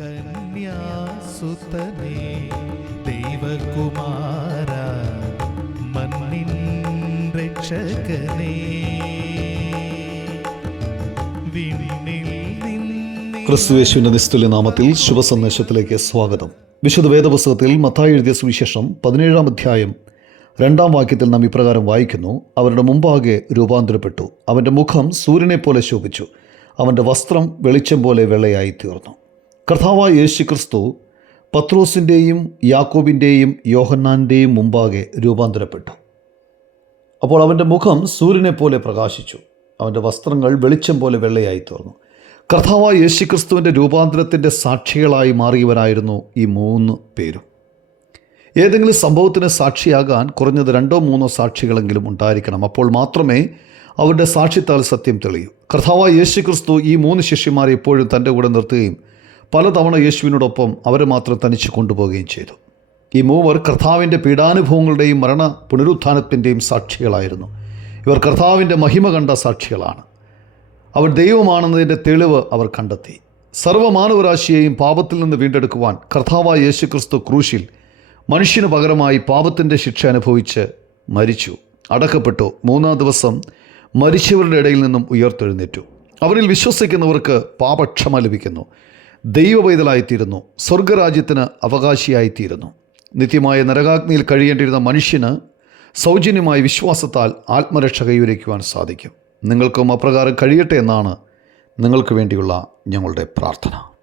കന്യാസുതനേ ദൈവകുമാര മണ്ണിൻ രക്ഷകനേ. ക്രിസ്തുവേശുവിന്റെ നിസ്തുല്യ നാമത്തിൽ ശുഭസന്ദേശത്തിലേക്ക് സ്വാഗതം. വിശുദ്ധ വേദപുസ്തകത്തിൽ മത്തായി എഴുതിയ സുവിശേഷം പതിനേഴാം അധ്യായം രണ്ടാം വാക്യത്തിൽ നാം ഇപ്രകാരം വായിക്കുന്നു. അവരുടെ മുമ്പാകെ രൂപാന്തരപ്പെട്ടു. അവന്റെ മുഖം സൂര്യനെ പോലെ ശോഭിച്ചു. അവന്റെ വസ്ത്രം വെളിച്ചം പോലെ വെള്ളയായി തീർന്നു കർത്താവായ യേശു ക്രിസ്തു പത്രോസിന്റെയും യാക്കോബിന്റെയും യോഹന്നാന്റെയും മുമ്പാകെ രൂപാന്തരപ്പെട്ടു. അപ്പോൾ അവന്റെ മുഖം സൂര്യനെ പോലെ പ്രകാശിച്ചു. അവന്റെ വസ്ത്രങ്ങൾ വെളിച്ചം പോലെ വെള്ളയായി തീർന്നു. കർത്താവായ യേശുക്രിസ്തുവിന്റെ രൂപാന്തരത്തിന്റെ സാക്ഷികളായി മാറിയവരായിരുന്നു ഈ മൂന്ന് പേരും. ഏതെങ്കിലും സംഭവത്തിന് സാക്ഷിയാകാൻ കുറഞ്ഞത് രണ്ടോ മൂന്നോ സാക്ഷികളെങ്കിലും ഉണ്ടായിരിക്കണം. അപ്പോൾ മാത്രമേ അവരുടെ സാക്ഷിത്താൽ സത്യം തെളിയൂ. കർത്താവായ യേശുക്രിസ്തു ഈ മൂന്ന് ശിഷ്യന്മാരെ എപ്പോഴും തന്റെ കൂടെ നിർത്തുകയും പലതവണ യേശുവിനോടൊപ്പം അവരെ മാത്രം തനിച്ച് കൊണ്ടുപോവുകയും ചെയ്തു. ഈ മൂവർ കർത്താവിന്റെ പീഡാനുഭവങ്ങളുടെയും മരണ പുനരുത്ഥാനത്തിന്റെയും സാക്ഷികളായിരുന്നു. ഇവർ കർത്താവിന്റെ മഹിമ കണ്ട സാക്ഷികളാണ്. അവർ ദൈവമാണെന്നതിന്റെ തെളിവ് അവർ കണ്ടെത്തി. സർവമാനവരാശിയെയും പാപത്തിൽ നിന്ന് വീണ്ടെടുക്കുവാൻ കർത്താവായ യേശുക്രിസ്തു ക്രൂശിൽ മനുഷ്യന് പകരമായി പാപത്തിന്റെ ശിക്ഷ അനുഭവിച്ച് മരിച്ചു. അടക്കപ്പെട്ടു. മൂന്നാം ദിവസം മരിച്ചവരുടെ ഇടയിൽ നിന്നും ഉയർത്തെഴുന്നേറ്റു. അവരിൽ വിശ്വസിക്കുന്നവർക്ക് പാപക്ഷമ ലഭിക്കുന്നു. ദൈവവൈതലായിത്തീരുന്നു. സ്വർഗരാജ്യത്തിന് അവകാശിയായിത്തീരുന്നു. നിത്യമായ നരകാഗ്നിയിൽ കഴിയേണ്ടിയിരുന്ന മനുഷ്യന് സൗജന്യമായ വിശ്വാസത്താൽ ആത്മരക്ഷ കൈവരിക്കുവാൻ സാധിക്കും. നിങ്ങൾക്കും അപ്രകാരം കഴിയട്ടെ എന്നാണ് നിങ്ങൾക്ക് വേണ്ടിയുള്ള ഞങ്ങളുടെ പ്രാർത്ഥന.